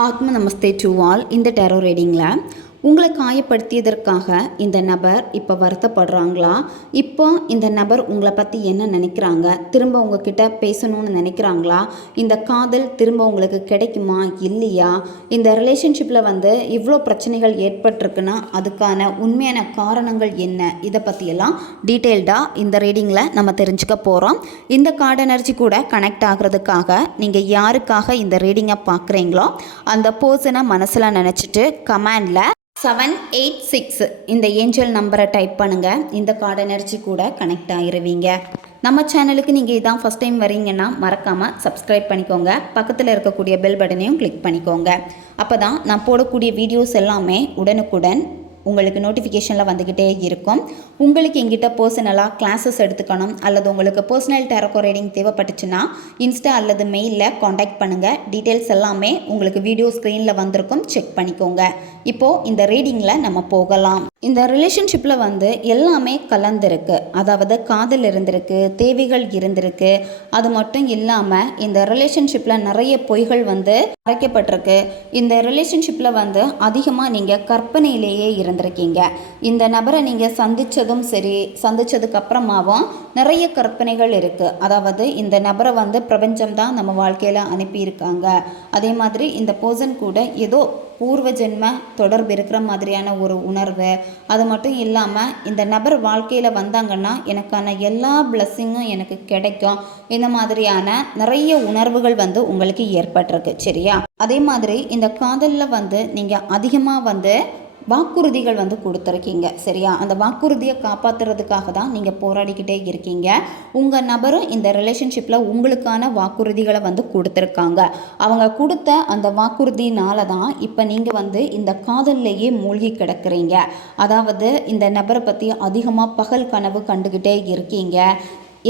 ஆத்ம நமஸ்தே to all. இந்த tarot ரீடிங்கில் உங்களை காயப்படுத்தியதற்காக இந்த நபர் இப்போ வருத்தப்படுறாங்களா? இப்போ இந்த நபர் உங்களை பற்றி என்ன நினைக்கிறாங்க? திரும்ப உங்ககிட்ட பேசணும்னு நினைக்கிறாங்களா? இந்த காதல் திரும்ப உங்களுக்கு கிடைக்குமா இல்லையா? இந்த ரிலேஷன்ஷிப்பில் இவ்வளோ பிரச்சனைகள் ஏற்பட்டிருக்குன்னா அதுக்கான உண்மையான காரணங்கள் என்ன? இதை பற்றியெல்லாம் டீட்டெயில்டாக இந்த ரீடிங்கில் நம்ம தெரிஞ்சுக்க போகிறோம். இந்த கார்டு எனர்ஜி கூட கனெக்ட் ஆகிறதுக்காக நீங்கள் யாருக்காக இந்த ரீடிங்கை பார்க்குறீங்களோ அந்த பர்சனை மனசில் நினச்சிட்டு கமெண்டில் 786 இந்த ஏஞ்சல் நம்பரை டைப் பண்ணுங்கள். இந்த கார்டு எனர்ஜி கூட கனெக்ட் ஆகிருவீங்க. நம்ம சேனலுக்கு நீங்கள் இதான் ஃபஸ்ட் டைம் வரீங்கன்னா மறக்காமல் சப்ஸ்கிரைப் பண்ணிக்கோங்க. பக்கத்தில் இருக்கக்கூடிய பெல் பட்டனையும் கிளிக் பண்ணிக்கோங்க. அப்போ தான் நான் போடக்கூடிய வீடியோஸ் எல்லாமே உடனுக்குடன் உங்களுக்கு நோட்டிஃபிகேஷனில் வந்துக்கிட்டே இருக்கும். உங்களுக்கு எங்கிட்ட பர்சனலாக கிளாஸஸ் எடுத்துக்கணும் அல்லது உங்களுக்கு பர்சனல் டேரோ ரீடிங் தேவைப்பட்டுச்சுன்னா இன்ஸ்டா அல்லது மெயிலில் காண்டாக்ட் பண்ணுங்கள். டீட்டெயில்ஸ் எல்லாமே உங்களுக்கு வீடியோ ஸ்க்ரீனில் வந்திருக்கும், செக் பண்ணிக்கோங்க. இப்போது இந்த ரீடிங்கில் நம்ம போகலாம். இந்த ரிலேஷன்ஷிப்பில் எல்லாமே கலந்துருக்கு. அதாவது காதல் இருந்திருக்கு, தேவைகள் இருந்திருக்கு. அது மட்டும் இல்லாமல் இந்த ரிலேஷன்ஷிப்பில் நிறைய பொய்கள் மறைக்கப்பட்டிருக்கு. இந்த ரிலேஷன்ஷிப்பில் அதிகமாக நீங்கள் கற்பனையிலேயே இருந்திருக்கீங்க. இந்த நபரை நீங்கள் சந்தித்ததும் சரி, சந்தித்ததுக்கு அப்புறமாவும் நிறைய கற்பனைகள் இருக்குது. அதாவது இந்த நபரை பிரபஞ்சம் தான் நம்ம வாழ்க்கையில் அனுப்பியிருக்காங்க. அதே மாதிரி இந்த பர்சன் கூட ஏதோ பூர்வ ஜென்ம தொடர்பு இருக்கிற மாதிரியான ஒரு உணர்வு. அது மட்டும் இல்லாமல் இந்த நபர் வாழ்க்கையில் வந்தாங்கன்னா எனக்கான எல்லா பிளஸ்ஸிங்கும் எனக்கு கிடைக்கும். இந்த மாதிரியான நிறைய உணர்வுகள் உங்களுக்கு ஏற்பட்டிருக்கு. சரியா? அதே மாதிரி இந்த காதலில் நீங்கள் அதிகமாக வாக்குறுதிகள் கொடுத்துருக்கீங்க. சரியா? அந்த வாக்குறுதியை காப்பாற்றுறதுக்காக தான் நீங்கள் போராடிக்கிட்டே இருக்கீங்க. உங்கள் நபரும் இந்த ரிலேஷன்ஷிப்பில் உங்களுக்கான வாக்குறுதிகளை கொடுத்துருக்காங்க. அவங்க கொடுத்த அந்த வாக்குறுதினால தான் இப்போ நீங்கள் இந்த காதல்லையே மூழ்கி கிடக்குறீங்க. அதாவது இந்த நபரை பற்றி அதிகமாக பகல் கனவு கண்டுக்கிட்டே இருக்கீங்க.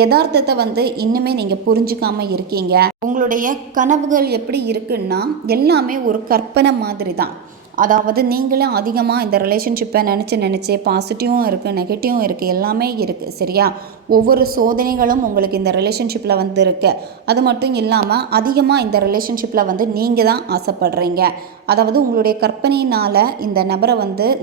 யதார்த்தத்தை இன்னுமே நீங்கள் புரிஞ்சுக்காமல் இருக்கீங்க. உங்களுடைய கனவுகள் எப்படி இருக்குன்னா எல்லாமே ஒரு கற்பனை மாதிரி தான். அதாவது நீங்களும் அதிகமாக இந்த ரிலேஷன்ஷிப்பை நினச்சி பாசிட்டிவும் இருக்குது, நெகட்டிவும் இருக்குது, எல்லாமே இருக்குது. சரியா? ஒவ்வொரு சோதனைகளும் உங்களுக்கு இந்த ரிலேஷன்ஷிப்பில் இருக்கு. அது மட்டும் இல்லாமல் அதிகமாக இந்த ரிலேஷன்ஷிப்பில் நீங்கள் தான் ஆசைப்படுறீங்க. அதாவது உங்களுடைய கற்பனையினால் இந்த நபரை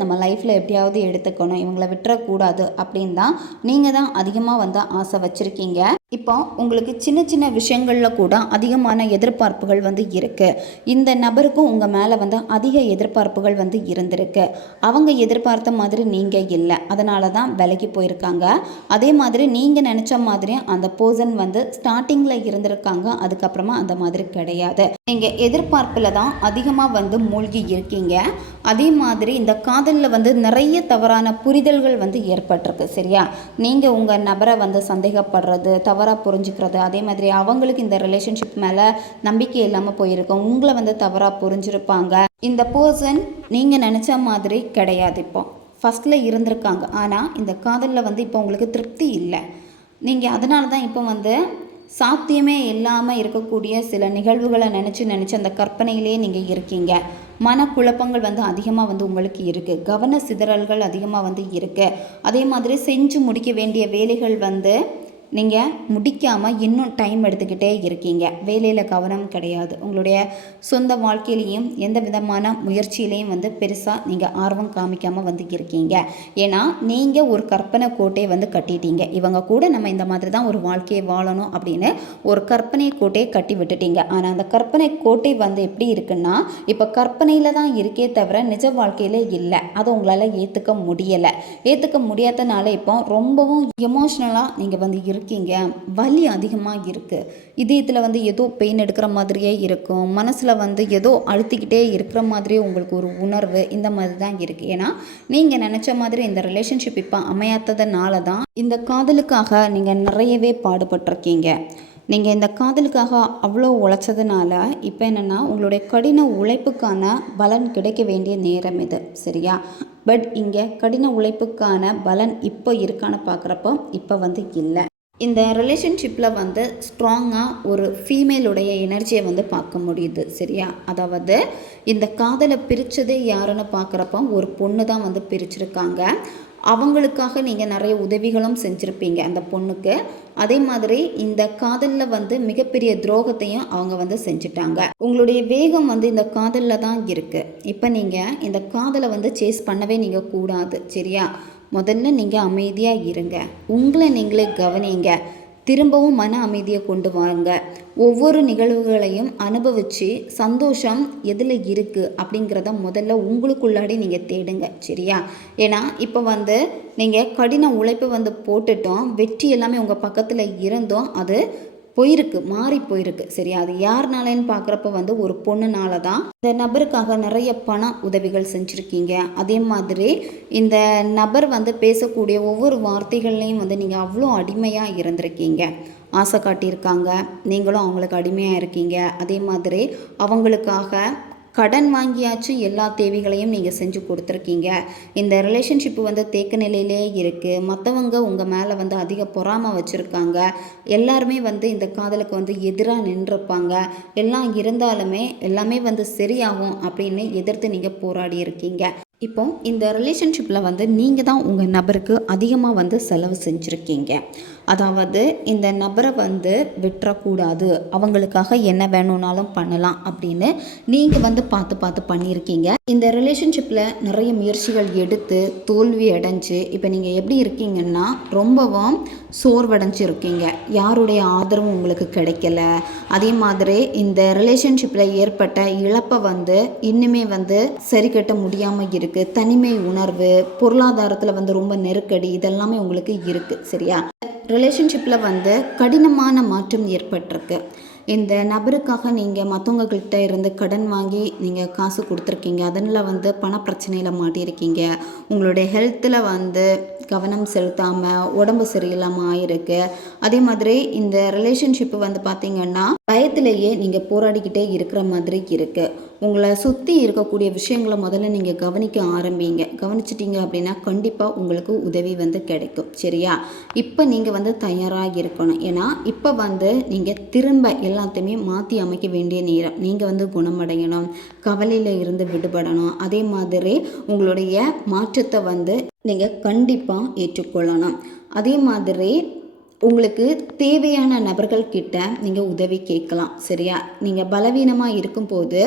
நம்ம லைஃப்பில் எப்படியாவது எடுத்துக்கணும், இவங்களை விட்டுறக்கூடாது அப்படின்னு தான் நீங்கள் தான் அதிகமாக ஆசை வச்சுருக்கீங்க. இப்போ உங்களுக்கு சின்ன சின்ன விஷயங்களில் கூட அதிகமான எதிர்பார்ப்புகள் இருக்குது. இந்த நபருக்கும் உங்கள் மேலே அதிக எதிர்பார்ப்புகள் இருந்திருக்கு. அவங்க எதிர்பார்த்த மாதிரி நீங்கள் இல்லை, அதனால தான் விலகி போயிருக்காங்க. அதே மாதிரி நீங்கள் நினச்ச மாதிரி அந்த பர்சன் ஸ்டார்டிங்கில் இருந்திருக்காங்க, அதுக்கப்புறமா அந்த மாதிரி கிடையாது. நீங்கள் எதிர்பார்ப்பில் தான் அதிகமாக மூழ்கி இருக்கீங்க. அதே மாதிரி இந்த காதலில் நிறைய தவறான புரிதல்கள் ஏற்பட்டிருக்கு. சரியா? நீங்கள் உங்கள் நபரை சந்தேகப்படுறது, தவறாக புரிஞ்சுக்கிறது, அதே மாதிரி அவங்களுக்கு இந்த ரிலேஷன்ஷிப் மேலே நம்பிக்கை இல்லாமல் போயிருக்கோம், உங்களை தவறாக புரிஞ்சிருப்பாங்க. இந்த பர்சன் நீங்கள் நினச்ச மாதிரி கிடையாது. இப்போ ஃபஸ்ட்டில் இருந்திருக்காங்க, ஆனால் இந்த காதலில் இப்போ உங்களுக்கு திருப்தி இல்லை. நீங்கள் அதனால தான் இப்போ சாத்தியமே இல்லாமல் இருக்கக்கூடிய சில நிகழ்வுகளை நினச்சி அந்த கற்பனையிலே நீங்கள் இருக்கீங்க. மனக்குழப்பங்கள் அதிகமாக உங்களுக்கு இருக்குது. கவன சிதறல்கள் அதிகமாக இருக்குது. அதே மாதிரி செஞ்சு முடிக்க வேண்டிய வேலைகள் நீங்கள் முடிக்காமல் இன்னும் டைம் எடுத்துக்கிட்டே இருக்கீங்க. வேலையில் கவனம் கிடையாது. உங்களுடைய சொந்த வாழ்க்கையிலையும் எந்த விதமான முயற்சியிலையும் பெருசாக நீங்கள் ஆர்வம் காமிக்காமல் இருக்கீங்க. ஏன்னா நீங்கள் ஒரு கற்பனை கோட்டை கட்டிட்டீங்க. இவங்க கூட நம்ம இந்த மாதிரி தான் ஒரு வாழ்க்கையை வாழணும் அப்படின்னு ஒரு கற்பனை கோட்டையை கட்டி விட்டுட்டீங்க. ஆனால் அந்த கற்பனை கோட்டை எப்படி இருக்குன்னா இப்போ கற்பனையில் தான் இருக்கே தவிர நிஜ வாழ்க்கையில் இல்லை. அதை உங்களால் ஏற்றுக்க முடியலை. ஏற்றுக்க முடியாதனால இப்போ ரொம்பவும் எமோஷ்னலாக நீங்கள் இருக்கீங்க. வலி அதிகமாக இருக்குது. இதயத்தில் ஏதோ பெயின் எடுக்கிற மாதிரியே இருக்கும். மனசில் ஏதோ அழுத்திக்கிட்டே இருக்கிற மாதிரியே உங்களுக்கு ஒரு உணர்வு இந்த மாதிரி தான் இருக்குது. ஏன்னா நீங்கள் நினச்ச மாதிரி இந்த ரிலேஷன்ஷிப் இப்போ அமையாததுனால தான் இந்த காதலுக்காக நீங்கள் நிறையவே பாடுபட்டிருக்கீங்க. நீங்கள் இந்த காதலுக்காக அவ்வளோ உழைச்சதுனால இப்போ என்னென்னா உங்களுடைய கடின உழைப்புக்கான பலன் கிடைக்க வேண்டிய நேரம் இது. சரியா? பட் இங்கே கடின உழைப்புக்கான பலன் இப்போ இருக்கான்னு பார்க்குறப்போ இப்போ இல்லை. இந்த ரிலேஷன்ஷிப்பில் ஸ்ட்ராங்காக ஒரு ஃபீமேலுடைய எனர்ஜியை பார்க்க முடியுது. சரியா? அதாவது இந்த காதலை பிரித்ததே யாருன்னு பார்க்குறப்போ ஒரு பொண்ணு தான் பிரிச்சிருக்காங்க. அவங்களுக்காக நீங்கள் நிறைய உதவிகளும் செஞ்சுருப்பீங்க அந்த பொண்ணுக்கு. அதே மாதிரி இந்த காதலில் வந்து மிகப்பெரிய துரோகத்தையும் அவங்க வந்து செஞ்சுட்டாங்க. உங்களுடைய வேகம் வந்து இந்த காதலில் தான் இருக்குது. இப்போ நீங்கள் இந்த காதலை வந்து சேஸ் பண்ணவே நீங்கள் கூடாது, சரியா? முதல்ல நீங்கள் அமைதியாக இருங்க, உங்களை நீங்களே கவனிங்க, திரும்பவும் மன அமைதியை கொண்டு வாங்க. ஒவ்வொரு நிகழ்வுகளையும் அனுபவித்து சந்தோஷம் எதில் இருக்குது அப்படிங்கிறத முதல்ல உங்களுக்குள்ளாடி நீங்கள் தேடுங்க, சரியா? ஏன்னா இப்போ வந்து நீங்கள் கடின உழைப்பு வந்து போட்டுட்டோம், வெற்றி எல்லாமே உங்கள் பக்கத்தில் இருந்தோம், அது மாறி போயிருக்கு, சரியா? அது யாருனாலன்னு பார்க்குறப்ப வந்து ஒரு பொண்ணுனால தான். இந்த நபருக்காக நிறைய பண உதவிகள் செஞ்சுருக்கீங்க. அதே மாதிரி இந்த நபர் வந்து பேசக்கூடிய ஒவ்வொரு வார்த்தைகள்லையும் வந்து நீங்கள் அவ்வளோ அடிமையாக இருந்திருக்கீங்க. ஆசை காட்டியிருக்காங்க, நீங்களும் அவங்களுக்கு அடிமையாக இருக்கீங்க. அதே மாதிரி அவங்களுக்காக கடன் வாங்கியாச்சும் எல்லா தேவைகளையும் நீங்கள் செஞ்சு கொடுத்துருக்கீங்க. இந்த ரிலேஷன்ஷிப்பு வந்து தேக்க நிலையிலே இருக்குது. மற்றவங்க உங்கள் மேலே வந்து அதிக பொறாமை வச்சுருக்காங்க. எல்லாருமே வந்து இந்த காதலுக்கு வந்து எதிராக நின்றுருப்பாங்க. எல்லாம் இருந்தாலுமே எல்லாமே வந்து சரியாகும் அப்படின்னு எதிர்த்து நீங்கள் போராடி இருக்கீங்க. இப்போ இந்த ரிலேஷன்ஷிப்பில் வந்து நீங்கள் தான் உங்கள் நபருக்கு அதிகமாக வந்து செலவு செஞ்சுருக்கீங்க. அதாவது இந்த நபரை வந்து விட்டுறக்கூடாது, அவங்களுக்காக என்ன வேணும்னாலும் பண்ணலாம் அப்படின்னு நீங்கள் வந்து பார்த்து பண்ணியிருக்கீங்க. இந்த ரிலேஷன்ஷிப்பில் நிறைய முயற்சிகள் எடுத்து தோல்வி அடைஞ்சு இப்போ நீங்கள் எப்படி இருக்கீங்கன்னா ரொம்பவும் சோர்வடைஞ்சு இருக்கீங்க. யாருடைய ஆதரவும் உங்களுக்கு கிடைக்கல. அதே மாதிரி இந்த ரிலேஷன்ஷிப்பில் ஏற்பட்ட இழப்பை வந்து இன்னுமே வந்து சரி கட்ட முடியாமல் இருக்குது. தனிமை உணர்வு, பொருளாதாரத்தில் வந்து ரொம்ப நெருக்கடி, இதெல்லாமே உங்களுக்கு இருக்குது, சரியா? ரிலேஷன்ஷிப்பில் வந்து கடினமான மாற்றம் ஏற்பட்டிருக்கு. இந்த நபருக்காக நீங்கள் மற்றவங்கக்கிட்ட இருந்து கடன் வாங்கி நீங்கள் காசு கொடுத்துருக்கீங்க. அதனால் வந்து பணப்பிரச்சனையில் மாட்டியிருக்கீங்க. உங்களுடைய ஹெல்த்தில் வந்து கவனம் செலுத்தாமல் உடம்பு சரியில்லாமல் ஆயிருக்கு. அதே மாதிரி இந்த ரிலேஷன்ஷிப்பு வந்து பார்த்திங்கன்னா பயத்திலேயே நீங்கள் போராடிக்கிட்டே இருக்கிற மாதிரி இருக்குது. உங்களை சுற்றி இருக்கக்கூடிய விஷயங்களை முதல்ல நீங்கள் கவனிக்க ஆரம்பிங்க. கவனிச்சிட்டிங்க அப்படின்னா கண்டிப்பாக உங்களுக்கு உதவி வந்து கிடைக்கும், சரியா? இப்போ நீங்கள் வந்து தயாராக இருக்கணும். ஏன்னா இப்போ வந்து நீங்கள் திரும்ப எல்லாத்தையுமே மாற்றி அமைக்க வேண்டிய நேரம். நீங்கள் வந்து குணமடையணும், கவலையில் இருந்து விடுபடணும். அதே மாதிரி உங்களுடைய மாற்றத்தை வந்து நீங்கள் கண்டிப்பாக ஏற்றுக்கொள்ளணும். அதே மாதிரி உங்களுக்கு தேவையான நபர்கள்கிட்ட நீங்கள் உதவி கேட்கலாம், சரியா? நீங்கள் பலவீனமாக இருக்கும்போது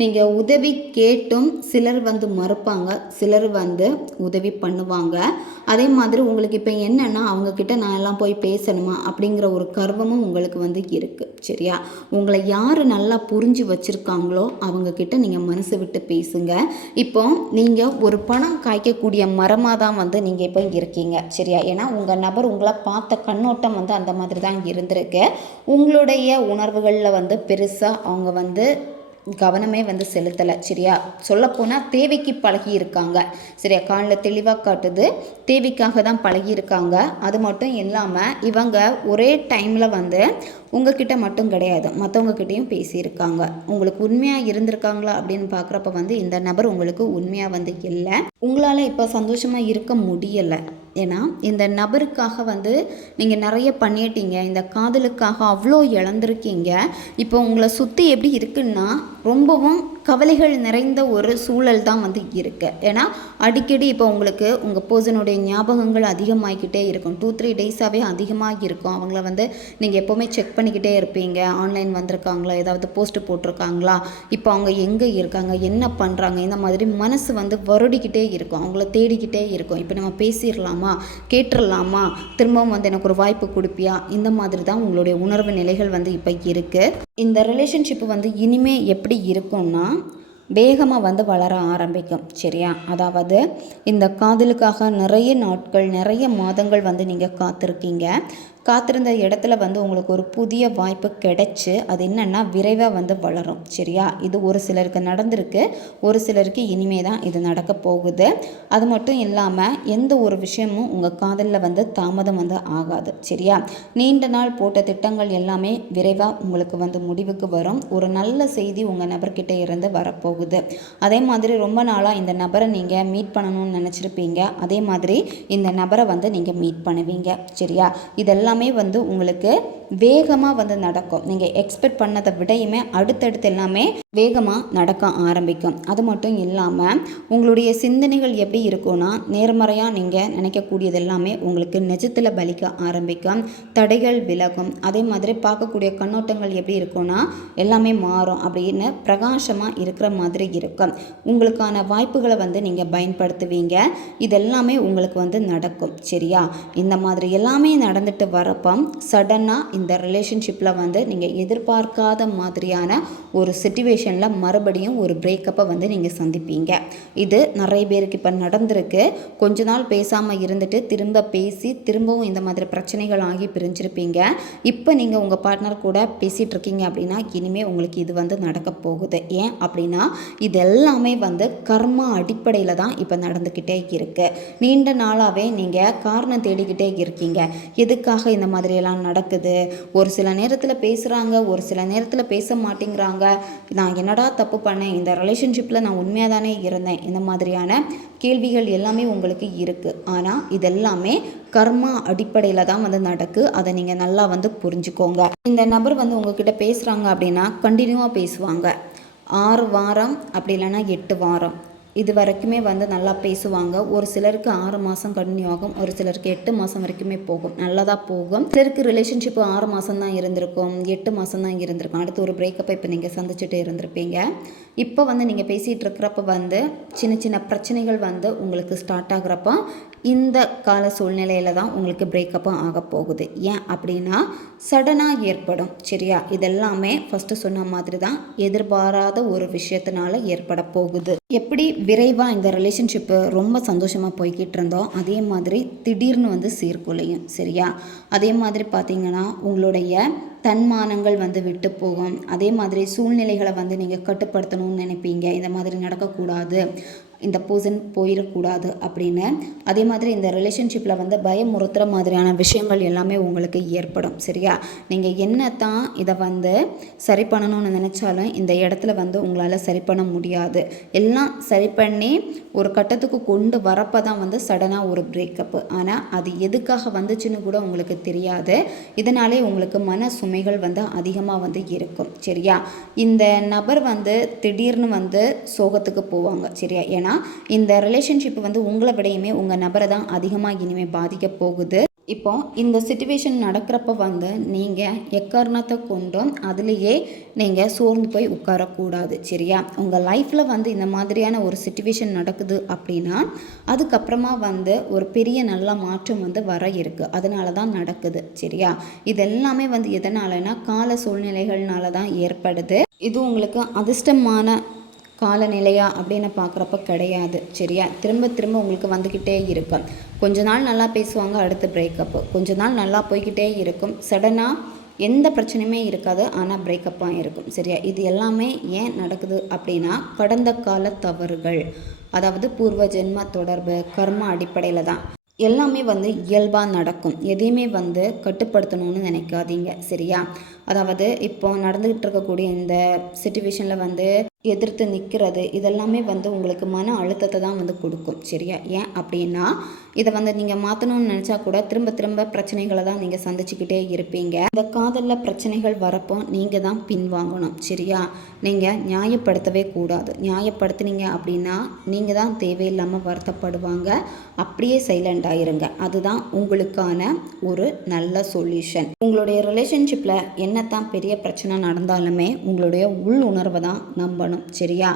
நீங்கள் உதவி கேட்டும் சிலர் வந்து மறுப்பாங்க, சிலர் வந்து உதவி பண்ணுவாங்க. அதே மாதிரி உங்களுக்கு இப்போ என்னென்னா அவங்கக்கிட்ட நான் எல்லாம் போய் பேசணுமா அப்படிங்கிற ஒரு கர்வமும் உங்களுக்கு வந்து இருக்குது, சரியா? உங்களை யார் நல்லா புரிஞ்சு வச்சுருக்காங்களோ அவங்கக்கிட்ட நீங்கள் மனசு விட்டு பேசுங்க. இப்போ நீங்கள் ஒரு பணம் காய்க்கக்கூடிய மரமாக தான் வந்து நீங்கள் இப்போ இருக்கீங்க, சரியா? ஏன்னா உங்கள் நபர் உங்களை பார்த்த கண்ணோட்டம் வந்து அந்த மாதிரி தான் இருந்திருக்கு. உங்களுடைய உணர்வுகளில் வந்து பெருசாக அவங்க வந்து கவனமே வந்து செலுத்தலை, சரியா? சொல்லப்போனால் தேவைக்கு பழகி இருக்காங்க, சரியா? காலில் தெளிவாக காட்டுது, தேவைக்காக தான் பழகி இருக்காங்க. அது மட்டும் இல்லாமல் இவங்க ஒரே டைமில் வந்து உங்ககிட்ட மட்டும் கிடையாது, மற்றவங்கக்கிட்டையும் பேசியிருக்காங்க. உங்களுக்கு உண்மையாக இருந்திருக்காங்களா அப்படின்னு பார்க்குறப்ப வந்து இந்த நபர் உங்களுக்கு உண்மையாக வந்து இல்லை. உங்களால் இப்போ சந்தோஷமாக இருக்க முடியலை. ஏன்னா இந்த நபருக்காக வந்து நீங்கள் நிறைய பண்ணிட்டீங்க. இந்த காதலுக்காக அவ்வளோ இழந்திருக்கீங்க. இப்போ உங்களை சுற்றி எப்படி இருக்குன்னா ரொம்பவும் கவலைகள் நிறைந்த ஒரு சூழல் தான் வந்து இருக்குது. ஏன்னா அடிக்கடி இப்போ உங்களுக்கு உங்கள் பர்சனுடைய ஞாபகங்கள் அதிகமாகிக்கிட்டே இருக்கும். 2-3 டேஸாகவே அதிகமாக இருக்கும். அவங்கள வந்து நீங்கள் எப்போவுமே செக் பண்ணிக்கிட்டே இருப்பீங்க. ஆன்லைன் வந்திருக்காங்களா, ஏதாவது போஸ்ட்டு போட்டிருக்காங்களா, இப்போ அவங்க எங்கே இருக்காங்க, என்ன பண்ணுறாங்க, இந்த மாதிரி மனசு வந்து வருடிக்கிட்டே இருக்கும். அவங்கள தேடிக்கிட்டே இருக்கும். இப்போ நம்ம பேசிடலாமா, கேட்டுடலாமா, திரும்பவும் வந்து எனக்கு ஒரு வாய்ப்பு கொடுப்பியா, இந்த மாதிரி தான் உங்களுடைய உணர்வு நிலைகள் வந்து இப்போ இருக்குது. இந்த ரிலேஷன்ஷிப்பு வந்து இனிமே எப்படி இருக்கும்னா வேகமாக வந்து வளர ஆரம்பிக்கும், சரியா? அதாவது இந்த காதலுக்காக நிறைய நாட்கள் நிறைய மாதங்கள் வந்து நீங்கள் காத்திருந்த இடத்துல வந்து உங்களுக்கு ஒரு புதிய வாய்ப்பு கிடைச்சி அது என்னென்னா விரைவாக வந்து வளரும், சரியா? இது ஒரு சிலருக்கு நடந்திருக்கு, ஒரு சிலருக்கு இனிமே தான் இது நடக்க போகுது. அது மட்டும் இல்லாமல் எந்த ஒரு விஷயமும் உங்கள் காதலில் வந்து தாமதம் வந்து ஆகாது, சரியா? நீண்ட நாள் போட்ட திட்டங்கள் எல்லாமே விரைவாக உங்களுக்கு வந்து முடிவுக்கு வரும். ஒரு நல்ல செய்தி உங்கள் நபர்கிட்ட இருந்து வரப்போகுது. அதே மாதிரி ரொம்ப நாளாக இந்த நபரை நீங்கள் மீட் பண்ணணும்னு நினச்சிருப்பீங்க. அதே மாதிரி இந்த நபரை வந்து நீங்கள் மீட் பண்ணுவீங்க, சரியா? இதெல்லாம் வந்து உங்களுக்கு வேகமாக வந்து நடக்கும். நீங்கள் எக்ஸ்பெக்ட் பண்ணதை விடையுமே அடுத்தடுத்து எல்லாமே வேகமாக நடக்க ஆரம்பிக்கும். அது மட்டும் இல்லாமல் உங்களுடைய சிந்தனைகள் எப்படி இருக்கும்னா, நேர்மறையாக நீங்கள் நினைக்கக்கூடியது எல்லாமே உங்களுக்கு நிஜத்தில் பலிக்க ஆரம்பிக்கும். தடைகள் விலகும். அதே மாதிரி பார்க்கக்கூடிய கண்ணோட்டங்கள் எப்படி இருக்கும்னா எல்லாமே மாறும். அப்படின்னு பிரகாசமாக இருக்கிற மாதிரி இருக்கும். உங்களுக்கான வாய்ப்புகளை வந்து நீங்கள் பயன்படுத்துவீங்க. இதெல்லாமே உங்களுக்கு வந்து நடக்கும். சரியா? இந்த மாதிரி எல்லாமே நடந்துட்டு வரப்போ சடனாக இந்த ரிலேஷன்ஷிப்பில் வந்து நீங்கள் எதிர்பார்க்காத மாதிரியான ஒரு சிச்சுவேஷனில் மறுபடியும் ஒரு பிரேக்கப்பை வந்து நீங்கள் சந்திப்பீங்க. இது நிறைய பேருக்கு இப்போ நடந்திருக்கு. கொஞ்ச நாள் பேசாமல் இருந்துட்டு திரும்ப பேசி திரும்பவும் இந்த மாதிரி பிரச்சனைகள் ஆகி பிரிஞ்சிருப்பீங்க. இப்போ நீங்கள் உங்கள் பார்ட்னர் கூட பேசிகிட்டு இருக்கீங்க அப்படின்னா இனிமேல் உங்களுக்கு இது வந்து நடக்க போகுது. ஏன் அப்படின்னா இது எல்லாமே வந்து கர்மா அடிப்படையில் தான் இப்போ நடந்துக்கிட்டே இருக்குது. நீண்ட நாளாகவே நீங்கள் காரணம் தேடிக்கிட்டே இருக்கீங்க. எதுக்காக இந்த மாதிரியெல்லாம் நடக்குது? ஒரு சில நேரத்தில் பேசுகிறாங்க, ஒரு சில நேரத்தில் பேச மாட்டேங்கிறாங்க. நான் என்னடா தப்பு பண்ணேன்? இந்த ரிலேஷன்ஷிப்பில் நான் உண்மையாக தானே இருந்தேன்? இந்த மாதிரியான கேள்விகள் எல்லாமே உங்களுக்கு இருக்குது. ஆனால் இதெல்லாமே கர்மா அடிப்படையில் தான் வந்து நடக்கு. அதை நீங்கள் நல்லா வந்து புரிஞ்சுக்கோங்க. இந்த நபர் வந்து உங்ககிட்ட பேசுகிறாங்க அப்படின்னா கண்டினியூவாக பேசுவாங்க. 6 வாரம் அப்படி இல்லைன்னா 8 வாரம் இது வரைக்குமே வந்து நல்லா பேசுவாங்க. ஒரு சிலருக்கு 6 மாதம் கண்டினியூ ஆகும், ஒரு சிலருக்கு 8 மாதம் வரைக்குமே போகும், நல்லதாக போகும். சிலருக்கு ரிலேஷன்ஷிப்பு 6 மாதம் தான் இருந்திருக்கும், 8 மாதம் தான் இருந்திருக்கும். அடுத்து ஒரு பிரேக்கப்பை இப்போ நீங்கள் சந்திச்சுட்டு இருந்திருப்பீங்க. இப்போ வந்து நீங்கள் பேசிகிட்டு இருக்கிறப்ப வந்து சின்ன சின்ன பிரச்சனைகள் வந்து உங்களுக்கு ஸ்டார்ட் ஆகுறப்போ இந்த கால சூழ்நிலையில் தான் உங்களுக்கு பிரேக்கப்பும் ஆக போகுது. ஏன் அப்படின்னா சடனாக ஏற்படும். சரியா? இதெல்லாமே ஃபஸ்ட்டு சொன்ன மாதிரி தான் எதிர்பாராத ஒரு விஷயத்தினால ஏற்பட போகுது. எப்படி விரைவாக இந்த ரிலேஷன்ஷிப்பு ரொம்ப சந்தோஷமாக போய்கிட்டு இருந்தோம், அதே மாதிரி திடீர்னு வந்து சீர்குலையும். சரியா? அதே மாதிரி பார்த்திங்கன்னா உங்களுடைய தன்மானங்கள் வந்து விட்டு போகும். அதே மாதிரி சூழ்நிலைகளை வந்து நீங்கள் கட்டுப்படுத்தணும்னு நினைப்பீங்க. இந்த மாதிரி நடக்கக்கூடாது, இந்த பர்சன் போயிடக்கூடாது அப்படின்னு. அதே மாதிரி இந்த ரிலேஷன்ஷிப்பில் வந்து பயமுறுத்துகிற மாதிரியான விஷயங்கள் எல்லாமே உங்களுக்கு ஏற்படும். சரியா? நீங்கள் என்ன தான் இதை வந்து சரி பண்ணணும்னு நினச்சாலும் இந்த இடத்துல வந்து உங்களால் சரி பண்ண முடியாது. எல்லாம் சரி பண்ணி ஒரு கட்டத்துக்கு கொண்டு வரப்போ தான் வந்து சடனாக ஒரு பிரேக்கப்பு. ஆனால் அது எதுக்காக வந்துச்சுன்னு கூட உங்களுக்கு தெரியாது. இதனாலே உங்களுக்கு மன சுமைகள் வந்து அதிகமாக வந்து இருக்கும். சரியா? இந்த நபர் வந்து திடீர்னு வந்து சோகத்துக்கு போவாங்க. சரியா? ஏன்னா இந்த ரிலேஷன்ஷிப் வந்து உங்களை விடையுமே உங்கள் நபரை தான் அதிகமாக இனிமேல் பாதிக்க போகுது. இப்போ இந்த சிச்சுவேஷன் நடக்கிறப்ப வந்து நீங்கள் எக்காரணத்தை கொண்டும் அதுலேயே நீங்கள் சோர்ந்து போய் உட்காரக்கூடாது. சரியா? உங்கள் லைஃப்பில் வந்து இந்த மாதிரியான ஒரு சிச்சுவேஷன் நடக்குது அப்படின்னா அதுக்கப்புறமா வந்து ஒரு பெரிய நல்ல மாற்றம் வந்து வர இருக்குது. அதனால தான் நடக்குது. சரியா? இதெல்லாமே வந்து எதனாலனா கால சூழ்நிலைகள்னால தான் ஏற்படுது. இது உங்களுக்கு அதிர்ஷ்டமான காலநிலையா அப்படின்னு பார்க்குறப்ப கிடையாது. சரியா? திரும்ப திரும்ப உங்களுக்கு வந்துக்கிட்டே இருக்கும். கொஞ்ச நாள் நல்லா பேசுவாங்க, அடுத்து பிரேக்கப்பு. கொஞ்ச நாள் நல்லா போய்கிட்டே இருக்கும், சடனாக எந்த பிரச்சனையுமே இருக்காது, ஆனால் பிரேக்கப்பாக இருக்கும். சரியா? இது எல்லாமே ஏன் நடக்குது அப்படின்னா கடந்த கால தவறுகள், அதாவது பூர்வ ஜென்ம தொடர்பு, கர்ம அடிப்படையில் தான் எல்லாமே வந்து இயல்பாக நடக்கும். எதையுமே வந்து கட்டுப்படுத்தணும்னு நினைக்காதீங்க. சரியா? அதாவது இப்போ நடந்துக்கிட்டு இருக்கக்கூடிய இந்த சிச்சுவேஷனில் வந்து எதிர்த்து நிற்கிறது இதெல்லாமே வந்து உங்களுக்கு மன அழுத்தத்தை தான் வந்து கொடுக்கும். சரியா? ஏன் அப்படின்னா இதை வந்து நீங்கள் மாற்றணும்னு நினச்சா கூட திரும்ப திரும்ப பிரச்சனைகளை தான் நீங்கள் சந்திச்சுக்கிட்டே இருப்பீங்க. இந்த காதலில் பிரச்சனைகள் வரப்போ நீங்கள் தான் பின்வாங்கணும். சரியா? நீங்கள் நியாயப்படுத்தவே கூடாது. நியாயப்படுத்துனீங்க அப்படின்னா நீங்கள் தான் தேவையில்லாமல் வருத்தப்படுவாங்க. அப்படியே சைலண்ட் ஆயிருங்க. அதுதான் உங்களுக்கான ஒரு நல்ல சொல்யூஷன். உங்களுடைய ரிலேஷன்ஷிப்பில் என்னத்தான் பெரிய பிரச்சனை நடந்தாலுமே உங்களுடைய உள் உணர்வை தான் நம்பணும். சரியா?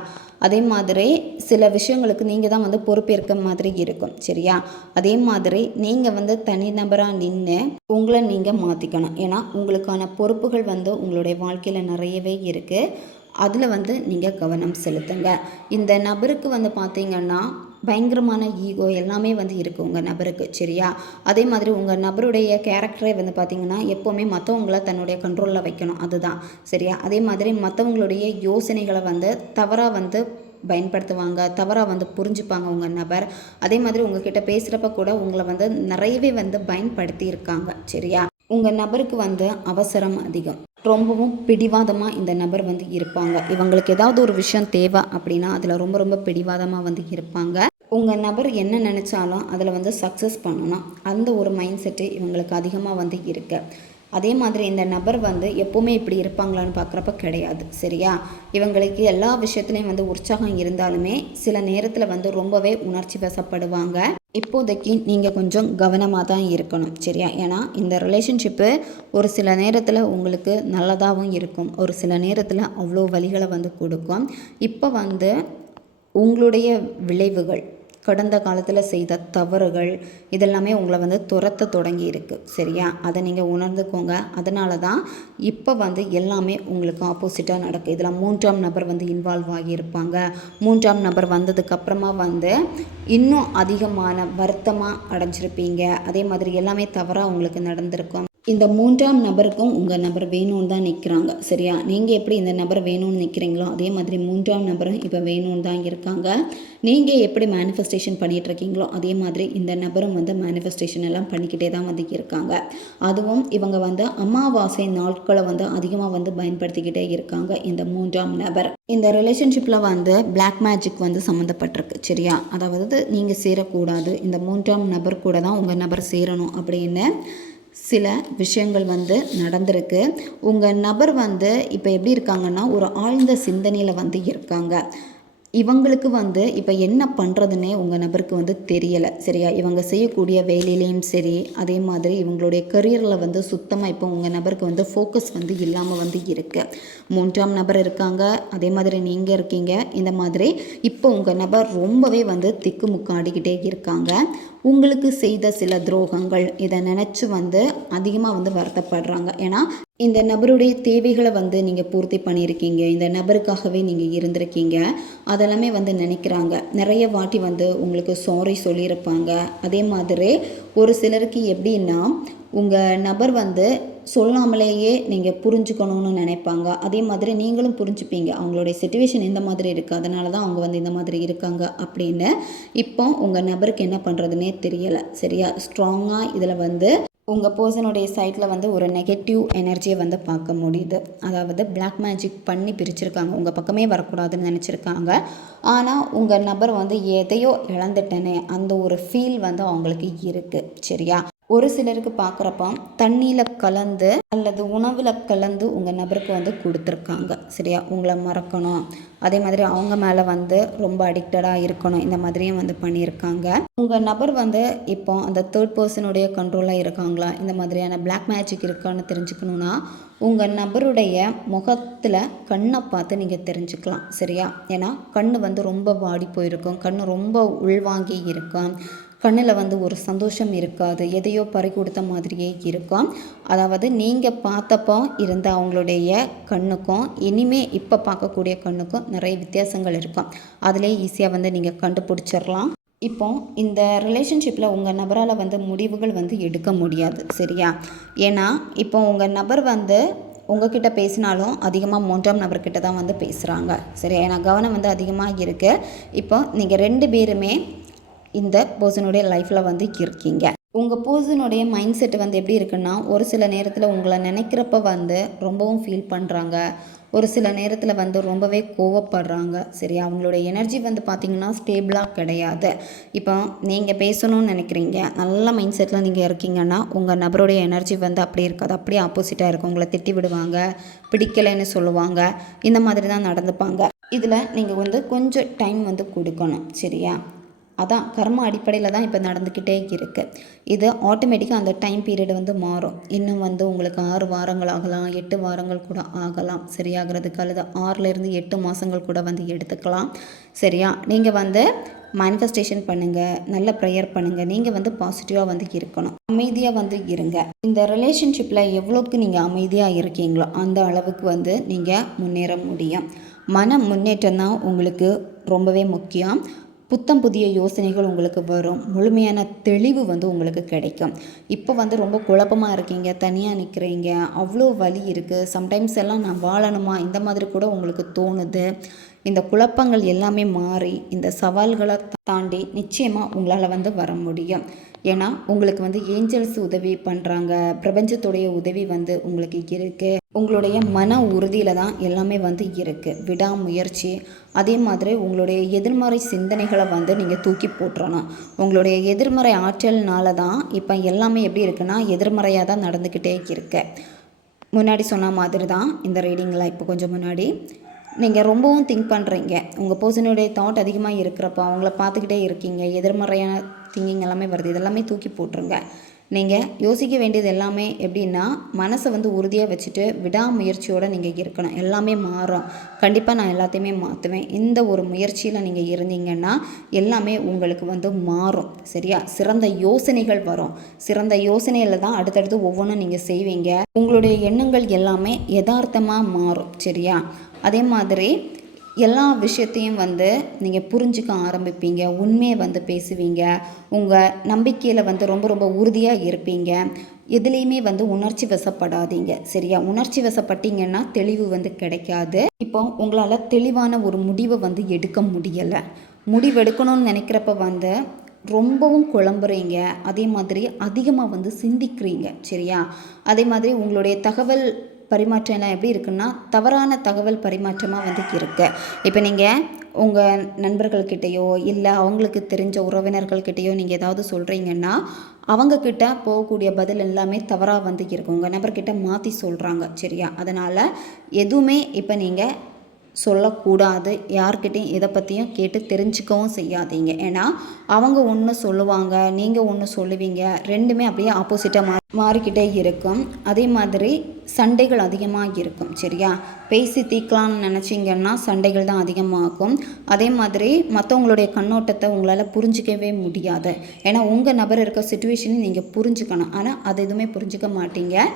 அதே மாதிரி சில விஷயங்களுக்கு நீங்கள் தான் வந்து பொறுப்பேற்க மாதிரி இருக்கும். சரியா? அதே மாதிரி நீங்கள் வந்து தனிநபராக நின்று உங்களை நீங்கள் மாற்றிக்கணும். ஏன்னா உங்களுக்கான பொறுப்புகள் வந்து உங்களுடைய வாழ்க்கையில் நிறையவே இருக்குது. அதில் வந்து நீங்கள் கவனம் செலுத்துங்க. இந்த நபருக்கு வந்து பார்த்திங்கன்னா பயங்கரமான ஈகோ எல்லாமே வந்து இருக்குது உங்கள் நபருக்கு. சரியா? அதே மாதிரி உங்கள் நபருடைய கேரக்டரை வந்து பார்த்திங்கன்னா எப்போவுமே மற்றவங்கள தன்னுடைய கண்ட்ரோலில் வைக்கணும். அதுதான். சரியா? அதே மாதிரி மற்றவங்களுடைய யோசனைகளை வந்து தவறாக வந்து பயன்படுத்துவாங்க, தவறாக வந்து புரிஞ்சுப்பாங்க உங்கள் நபர். அதே மாதிரி உங்ககிட்ட பேசுகிறப்ப கூட உங்களை வந்து நிறையவே வந்து பயன்படுத்தி இருக்காங்க. சரியா? உங்கள் நபருக்கு வந்து அவசரம் அதிகம், ரொம்பவும் பிடிவாதமாக இந்த நபர் வந்து இருப்பாங்க. இவங்களுக்கு ஏதாவது ஒரு விஷயம் தேவை அப்படின்னா அதில் ரொம்ப ரொம்ப பிடிவாதமாக வந்து இருப்பாங்க. உங்கள் நபர் என்ன நினச்சாலும் அதில் வந்து சக்ஸஸ் பண்ணணும், அந்த ஒரு மைண்ட் செட்டு இவங்களுக்கு அதிகமாக வந்து இருக்குது. அதே மாதிரி இந்த நபர் வந்து எப்போவுமே இப்படி இருப்பாங்களான்னு பார்க்குறப்ப கிடையாது. சரியா? இவங்களுக்கு எல்லா விஷயத்துலையும் வந்து உற்சாகம் இருந்தாலுமே சில நேரத்தில் வந்து ரொம்பவே உணர்ச்சி வசப்படுவாங்க. இப்போதைக்கு நீங்கள் கொஞ்சம் கவனமாக தான் இருக்கணும். சரியா? ஏன்னா இந்த ரிலேஷன்ஷிப்பு ஒரு சில நேரத்தில் உங்களுக்கு நல்லதாகவும் இருக்கும், ஒரு சில நேரத்தில் அவ்வளோ வலிகளை வந்து கொடுக்கும். இப்போ வந்து உங்களுடைய விளைவுகள், கடந்த காலத்தில் செய்த தவறுகள் இதெல்லாமே உங்களை வந்து துரத்த தொடங்கி இருக்குது. சரியா? அதை நீங்கள் உணர்ந்துக்கோங்க. அதனால தான் இப்போ வந்து எல்லாமே உங்களுக்கு ஆப்போசிட்டாக நடக்கும். இதில் 3ஆம் நபர் வந்து இன்வால்வ் ஆகியிருப்பாங்க. 3ஆம் நபர் வந்ததுக்கப்புறமா வந்து இன்னும் அதிகமான வருத்தமாக அடைஞ்சிருப்பீங்க. அதே மாதிரி எல்லாமே தவறாக உங்களுக்கு நடந்திருக்கும். இந்த 3ஆம் நபருக்கும் உங்கள் நபர் வேணும்னு தான் நிற்கிறாங்க. சரியா? நீங்கள் எப்படி இந்த நபர் வேணும்னு நிற்கிறீங்களோ அதே மாதிரி 3ஆம் நபரும் இப்போ வேணும்னு தான் இருக்காங்க. நீங்கள் எப்படி மேனிஃபெஸ்டேஷன் பண்ணிகிட்ருக்கீங்களோ அதே மாதிரி இந்த நபரும் வந்து மேனிஃபெஸ்டேஷன் எல்லாம் பண்ணிக்கிட்டே தான் வந்து இருக்காங்க. அதுவும் இவங்க வந்து அமாவாசை நாட்களை வந்து அதிகமாக வந்து பயன்படுத்திக்கிட்டே இருக்காங்க இந்த 3ஆம் நபர். இந்த ரிலேஷன்ஷிப்பில் வந்து பிளாக் மேஜிக் வந்து சம்மந்தப்பட்டிருக்கு. சரியா? அதாவது நீங்கள் சேரக்கூடாது, இந்த 3ஆம் நபர் கூட தான் உங்கள் நபர் சேரணும் அப்படின்னு சில விஷயங்கள் வந்து நடந்திருக்கு. உங்கள் நபர் வந்து இப்போ எப்படி இருக்காங்கன்னா ஒரு ஆழ்ந்த சிந்தனையில் வந்து இருக்காங்க. இவங்களுக்கு வந்து இப்போ என்ன பண்ணுறதுன்னே உங்கள் நபருக்கு வந்து தெரியலை. சரியா? இவங்க செய்யக்கூடிய வேலையிலையும் சரி, அதே மாதிரி இவங்களுடைய கரியரில் வந்து சுத்தமாக இப்போ உங்கள் நபருக்கு வந்து ஃபோக்கஸ் வந்து இல்லாமல் வந்து இருக்குது. 3ஆம் நபர் இருக்காங்க, அதே மாதிரி நீங்கள் இருக்கீங்க. இந்த மாதிரி இப்போ உங்கள் நபர் ரொம்பவே வந்து திக்குமுக்காடிக்கிட்டே இருக்காங்க. உங்களுக்கு செய்த சில துரோகங்கள் இதை நினச்சி வந்து அதிகமாக வந்து வருத்தப்படுறாங்க. ஏன்னா இந்த நபருடைய தேவைகளை வந்து நீங்கள் பூர்த்தி பண்ணியிருக்கீங்க, இந்த நபருக்காகவே நீங்கள் இருந்திருக்கீங்க, அதெல்லாமே வந்து நினைக்கிறாங்க. நிறைய வாட்டி வந்து உங்களுக்கு சாரி சொல்லியிருப்பாங்க. அதே மாதிரி ஒரு சிலருக்கு எப்படின்னா உங்கள் நபர் வந்து சொல்லாமலேயே நீங்கள் புரிஞ்சுக்கணும்னு நினைப்பாங்க. அதே மாதிரி நீங்களும் புரிஞ்சுப்பீங்க, அவங்களுடைய சிச்சுவேஷன் இந்த மாதிரி இருக்குது, அதனால தான் அவங்க வந்து இந்த மாதிரி இருக்காங்க அப்படின்னு. இப்போ உங்கள் நபருக்கு என்ன பண்ணுறதுனே தெரியலை. சரியா? ஸ்ட்ராங்காக இதில் வந்து உங்கள் பர்சனுடைய சைட்டில் வந்து ஒரு நெகட்டிவ் எனர்ஜியை வந்து பார்க்க முடியுது. அதாவது பிளாக் மேஜிக் பண்ணி பிரிச்சிருக்காங்க, உங்கள் பக்கமே வரக்கூடாதுன்னு நினச்சிருக்காங்க. ஆனால் உங்கள் நபர் வந்து எதையோ இழந்துட்டேனே அந்த ஒரு ஃபீல் வந்து அவங்களுக்கு இருக்குது. சரியா? ஒரு சிலருக்கு பார்க்குறப்ப தண்ணியில் கலந்து அல்லது உணவில் கலந்து உங்கள் நபருக்கு வந்து கொடுத்துருக்காங்க. சரியா? உங்களை மறக்கணும், அதே மாதிரி அவங்க மேலே வந்து ரொம்ப அடிக்டடாக இருக்கணும், இந்த மாதிரியும் வந்து பண்ணியிருக்காங்க. உங்கள் நபர் வந்து இப்போ அந்த தேர்ட் பர்சனுடைய கண்ட்ரோலாக இருக்காங்களா, இந்த மாதிரியான பிளாக் மேஜிக் இருக்கான்னு தெரிஞ்சுக்கணுன்னா உங்கள் நபருடைய முகத்தில் கண்ணை பார்த்து நீங்கள் தெரிஞ்சுக்கலாம். சரியா? ஏன்னா கண் வந்து ரொம்ப வாடி போயிருக்கும், கண் ரொம்ப உள்வாங்கி இருக்கும், கண்ணில் வந்து ஒரு சந்தோஷம் இருக்காது, எதையோ பறி கொடுத்த மாதிரியே இருக்கும். அதாவது நீங்கள் பார்த்தப்போ இருந்த அவங்களுடைய கண்ணுக்கும் இப்போ பார்க்கக்கூடிய கண்ணுக்கும் நிறைய வித்தியாசங்கள் இருக்கும். அதிலே ஈஸியாக வந்து நீங்கள் கண்டுபிடிச்சிடலாம். இப்போ இந்த ரிலேஷன்ஷிப்பில் உங்கள் நபரால் வந்து முடிவுகள் வந்து எடுக்க முடியாது. சரியா? ஏன்னா இப்போ உங்கள் நபர் வந்து உங்ககிட்ட பேசினாலும் அதிகமாக 3ஆம் நபர்கிட்ட தான் வந்து பேசுகிறாங்க. சரியா? ஏன்னா கவனம் வந்து அதிகமாக இருக்குது. இப்போ நீங்கள் 2 பேருமே இந்த பர்சனுடைய லைஃப்பில் வந்து இருக்கீங்க. உங்கள் பர்சனுடைய மைண்ட் செட் வந்து எப்படி இருக்குன்னா ஒரு சில நேரத்தில் உங்களை நினைக்கிறப்ப வந்து ரொம்பவும் ஃபீல் பண்ணுறாங்க, ஒரு சில நேரத்தில் வந்து ரொம்பவே கோவப்படுறாங்க. சரி? அவங்களுடைய எனர்ஜி வந்து பார்த்திங்கன்னா ஸ்டேபிளாக கிடையாது. இப்போ நீங்கள் பேசணும்னு நினைக்கிறீங்க, நல்ல மைண்ட் செட்டில் நீங்கள் இருக்கீங்கன்னா உங்கள் நபருடைய எனர்ஜி வந்து அப்படி இருக்காது, அப்படியே ஆப்போசிட்டாக இருக்கும். உங்களை திட்டி விடுவாங்க, பிடிக்கலைன்னு சொல்லுவாங்க, இந்த மாதிரி தான் நடந்துப்பாங்க. இதில் நீங்கள் வந்து கொஞ்சம் டைம் வந்து கொடுக்கணும். சரியா? அதான் கர்ம அடிப்படையில் தான் இப்போ நடந்துக்கிட்டே இருக்குது. இது ஆட்டோமேட்டிக்காக அந்த டைம் பீரியட் வந்து மாறும். இன்னும் வந்து உங்களுக்கு 6 வாரங்கள் ஆகலாம், 8 வாரங்கள் கூட ஆகலாம் சரியாகிறதுக்கு, அல்லது 6லேருந்து 8 மாதங்கள் கூட வந்து எடுத்துக்கலாம். சரியா? நீங்கள் வந்து மேனிஃபெஸ்டேஷன் பண்ணுங்கள், நல்ல ப்ரேயர் பண்ணுங்கள், நீங்கள் வந்து பாசிட்டிவாக வந்து இருக்கணும், அமைதியாக வந்து இருங்க. இந்த ரிலேஷன்ஷிப்பில் எவ்வளோக்கு நீங்கள் அமைதியாக இருக்கீங்களோ அந்த அளவுக்கு வந்து நீங்கள் முன்னேற முடியும். மன முன்னேற்றம் தான் உங்களுக்கு ரொம்பவே முக்கியம். புத்தம் புதிய யோசனைகள் உங்களுக்கு வரும், முழுமையான தெளிவு வந்து உங்களுக்கு கிடைக்கும். இப்போ வந்து ரொம்ப குழப்பமாக இருக்கீங்க, தனியாக நிற்கிறீங்க, அவ்வளோ வலி இருக்குது, சம்டைம்ஸ் எல்லாம் நான் வாழணுமா இந்த மாதிரி கூட உங்களுக்கு தோணுது. இந்த குழப்பங்கள் எல்லாமே மாறி இந்த சவால்களை தாண்டி நிச்சயமாக உங்களால் வந்து வர முடியும். ஏன்னா உங்களுக்கு வந்து ஏஞ்சல்ஸ் உதவி பண்ணுறாங்க, பிரபஞ்சத்துடைய உதவி வந்து உங்களுக்கு இருக்குது. உங்களுடைய மன உறுதியில் தான் எல்லாமே வந்து இருக்குது, விடாமுயற்சி. அதே மாதிரி உங்களுடைய எதிர்மறை சிந்தனைகளை வந்து நீங்கள் தூக்கி போட்டுறணும். உங்களுடைய எதிர்மறை ஆற்றல்னால தான் இப்போ எல்லாமே எப்படி இருக்குன்னா எதிர்மறையாக தான் நடந்துக்கிட்டே இருக்கு. முன்னாடி சொன்ன மாதிரி தான் இந்த ரீடிங்கில் இப்போ கொஞ்சம் முன்னாடி நீங்கள் ரொம்பவும் திங்க் பண்ணுறீங்க, உங்கள் பர்சனுடைய தாட் அதிகமாக இருக்கிறப்ப அவங்கள பார்த்துக்கிட்டே இருக்கீங்க, எதிர்மறையான திங்கிங் எல்லாமே வருது. இதெல்லாமே தூக்கி போட்டுருங்க. நீங்கள் யோசிக்க வேண்டியது எல்லாமே எப்படின்னா மனசை வந்து உறுதியாக வச்சுட்டு விடாமுயற்சியோடு நீங்கள் இருக்கணும். எல்லாமே மாறும், கண்டிப்பாக நான் எல்லாத்தையுமே மாற்றுவேன். இந்த ஒரு முயற்சியில் நீங்கள் இருந்தீங்கன்னா எல்லாமே உங்களுக்கு வந்து மாறும். சரியா? சிறந்த யோசனைகள் வரும். சிறந்த யோசனையில் தான் அடுத்தடுத்து ஒவ்வொன்றும் நீங்கள் செய்வீங்க. உங்களுடைய எண்ணங்கள் எல்லாமே யதார்த்தமாக மாறும். சரியா? அதே மாதிரி எல்லா விஷயத்தையும் வந்து நீங்கள் புரிஞ்சுக்க ஆரம்பிப்பீங்க, உண்மையை வந்து பேசுவீங்க, உங்கள் நம்பிக்கையில் வந்து ரொம்ப ரொம்ப உறுதியாக இருப்பீங்க. எதுலேயுமே வந்து உணர்ச்சி வசப்படாதீங்க. சரியா? உணர்ச்சி வசப்பட்டீங்கன்னா தெளிவு வந்து கிடைக்காது. இப்போ உங்களால் தெளிவான ஒரு முடிவை வந்து எடுக்க முடியலை. முடிவெடுக்கணும்னு நினைக்கிறப்ப வந்து ரொம்பவும் குழம்புறீங்க, அதே மாதிரி அதிகமாக வந்து சிந்திக்கிறீங்க. சரியா? அதே மாதிரி உங்களுடைய தகவல் பரிமாற்றம் எப்படி இருக்குன்னா தவறான தகவல் பரிமாற்றமாக வந்து இருக்குது. இப்போ நீங்கள் உங்கள் நண்பர்கள்கிட்டையோ இல்லை அவங்களுக்கு தெரிஞ்ச உறவினர்கள்கிட்டையோ நீங்கள் ஏதாவது சொல்கிறீங்கன்னா அவங்கக்கிட்ட போகக்கூடிய பதில் எல்லாமே தவறாக வந்து இருக்கும். உங்கள் நபர்கிட்ட மாற்றி சொல்கிறாங்க. சரியா? அதனால் எதுவுமே இப்போ நீங்கள் சொல்லக்கூடாது. யார்கிட்டையும் இதை பற்றியும் கேட்டு தெரிஞ்சுக்கவும் செய்யாதீங்க. ஏன்னா அவங்க ஒன்று சொல்லுவாங்க, நீங்கள் ஒன்று சொல்லுவீங்க, ரெண்டுமே அப்படியே ஆப்போசிட்டாக மாறிக்கிட்டே இருக்கும். அதே மாதிரி சண்டைகள் அதிகமாக இருக்கும். சரியா? பேசி தீர்க்கலாம்னு நினச்சிங்கன்னா சண்டைகள் தான் அதிகமாகும். அதே மாதிரி மற்றவங்களுடைய கண்ணோட்டத்தை உங்களால் புரிஞ்சிக்கவே முடியாது. ஏன்னா உங்கள் நபர் இருக்க சுச்சுவேஷனை நீங்கள் புரிஞ்சுக்கணும், ஆனால் அதை எதுவுமே புரிஞ்சிக்க மாட்டீங்க.